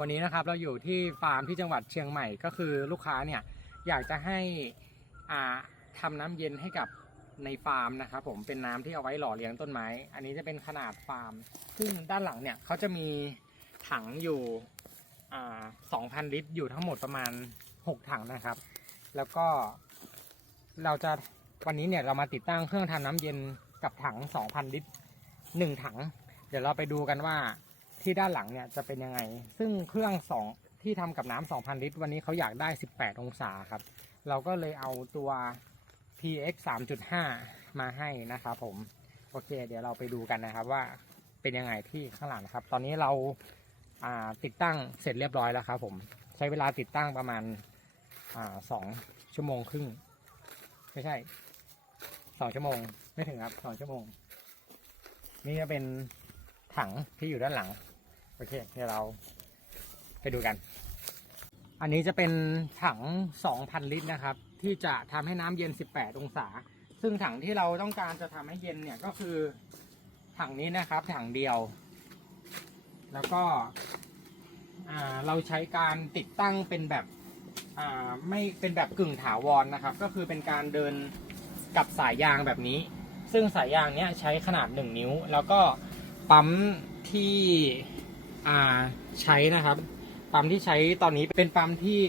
วันนี้นะครับเราอยู่ที่ฟาร์มที่จังหวัดเชียงใหม่ก็คือลูกค้าเนี่ยอยากจะให้อ่าทำน้ำเย็นให้กับในฟาร์มนะครับผมเป็นน้ำที่เอาไว้หล่อเลี้ยงต้นไม้ อันนี้จะเป็นขนาดฟาร์ม ซึ่งด้านหลังเนี่ยเขาจะมีถังอยู่อ่า2,000 ลิตร อยู่ทั้งหมดประมาณ 6 ถังนะครับ แล้วก็เราจะวันนี้เนี่ยเรามาติดตั้งเครื่องทำน้ำเย็นกับถัง 2,000 ลิตร 1 ถัง เดี๋ยวเราไปดูกันว่า ที่ด้านหลังเนี่ยจะเป็นยังไง ซึ่งเครื่องสองที่ทำกับน้ำ2,000 ลิตร วันนี้เขาอยากได้ 18 องศาครับ เราก็เลยเอาตัว PX 3.5 มาให้นะครับผม โอเค เดี๋ยวเราไปดูกันนะครับว่าเป็นยังไงที่ข้างหลังนะครับ ตอนนี้เราาติดตั้งเสร็จเรียบร้อยแล้วครับผม ใช้เวลาติดตั้งประมาณาสองชั่วโมงครึ่ง ไม่ใช่สองชั่วโมง ไม่ถึงครับสองชั่วโมง นี่จะเป็นถังที่อยู่ด้านหลัง โอเค เดี๋ยวเราไปดูกัน อันนี้จะเป็นถัง 2,000 ลิตรนะครับ ที่จะทำให้น้ำเย็น 18 องศา ซึ่งถังที่เราต้องการจะทำให้เย็นเนี่ยก็คือถังนี้นะครับ ถังเดียว แล้วก็เราใช้การติดตั้งเป็นแบบไม่เป็นแบบกึ่งถาวรนะครับ ก็คือเป็นการเดินกับสายยางแบบนี้ ซึ่งสายยางเนี้ยใช้ขนาด 1 นิ้ว แล้วก็ปั๊มที่ อ่าใช้นะครับ ปั๊มที่ใช้ตอนนี้เป็นปั๊มที่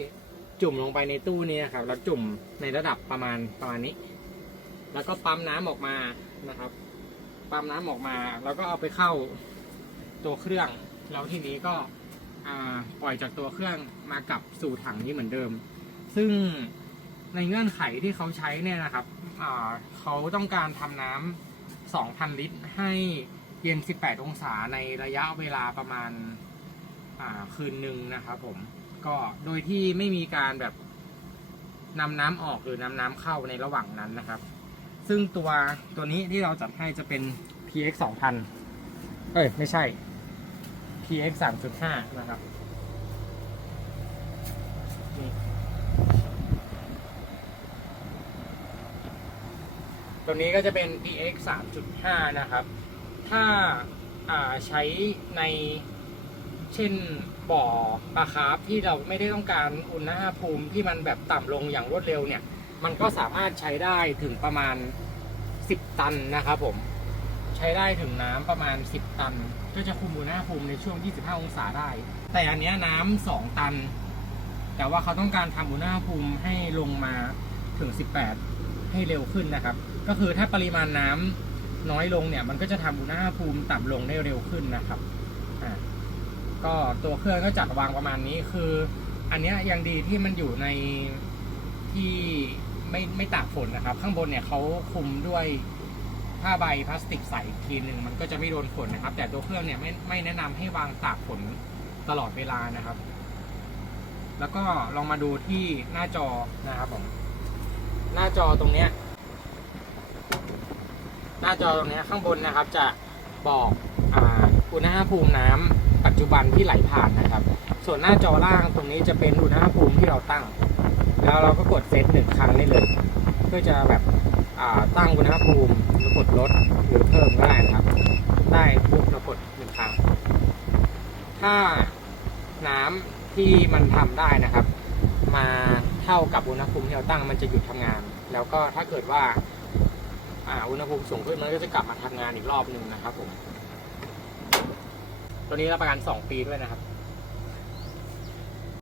จุ่มลงไปในตู้นี้นะครับ แล้วจุ่มในระดับประมาณประมาณนี้ แล้วก็ปั๊มน้ำออกมานะครับ ปั๊มน้ำออกมา แล้วก็เอาไปเข้าตัวเครื่อง แล้วทีนี้ก็ปล่อยจากตัวเครื่องมากับสู่ถังนี้เหมือนเดิม ซึ่งในเงื่อนไขที่เขาใช้เนี่ยนะครับเขาต้องการทำน้ำ2,000 ลิตรให้ เย็น 18 องศาในระยะเวลาประมาณาคืนหนึ่งนะครับผมก็โดยที่ไม่มีการแบบนำน้ำออกหรือนำน้ำเข้าในระหว่างนั้นนะครับ ซึ่งตัวตัวนี้ที่เราจัดให้จะเป็น PX 2000 เอ้ย ไม่ใช่ PX 3.5 นะครับนี่ตัวนี้ก็จะเป็น PX 3.5 นะครับ ถ้าาใช้ในเช่นบ่อปลาคาร์ฟที่เราไม่ได้ต้องการอุณหภูมิที่มันแบบต่ำลงอย่างรวดเร็วเนี่ย มันก็สามารถใช้ได้ถึงประมาณ 10 ตันนะครับผมใช้ได้ถึงน้ำประมาณ 10 ตัน ก็จะคุมอุณหภูมิในช่วง 25 องศาได้ แต่อันนี้น้ำ2ตัน แต่ว่าเขาต้องการทำอุณหภูมิให้ลงมาถึง 18 ให้เร็วขึ้นนะครับ ก็คือถ้าปริมาณน้ำ น้อยลงเนี่ยมันก็จะทำอุณหภูมิต่ำลงได้เร็วขึ้นนะครับอ่าก็ตัวเครื่องก็จัดวางประมาณนี้คือ อันนี้ยังดีที่มันอยู่ในที่ไม่ไม่ตากฝนนะครับ ข้างบนเนี่ยเขาคุมด้วยผ้าใบพลาสติกใสทีหนึ่งมันก็จะไม่โดนฝนนะครับ แต่ตัวเครื่องเนี่ยไม่ไม่แนะนำให้วางตากฝนตลอดเวลานะครับ แล้วก็ลองมาดูที่หน้าจอนะครับผมหน้าจอตรงเนี้ย น้าจอตรงนี้ข้างบนนะครับจะบอกอุณหภูมิน้ำปัจจุบันที่ไหลผ่านนะครับ ส่วนหน้าจอล่างตรงนี้จะเป็นอุณหภูมิที่เราตั้ง แล้วเราก็กดเซตหนึ่งครั้งได้เลย เพื่อจะแบบตั้งอุณหภูมิแล้วกดลดหรือเพิ่มก็ได้นะครับ ได้ปุ๊บเรากดหนึ่งครั้ง ถ้าน้ำที่มันทำได้นะครับ มาเท่ากับอุณหภูมิที่เราตั้งมันจะหยุดทำงาน แล้วก็ถ้าเกิดว่า อ่าอุณหภูมิสูงขึ้นมันก็จะกลับมาทำงานอีกรอบหนึ่งนะครับผม ตัวนี้รับประกัน 2 ปีด้วยนะครับ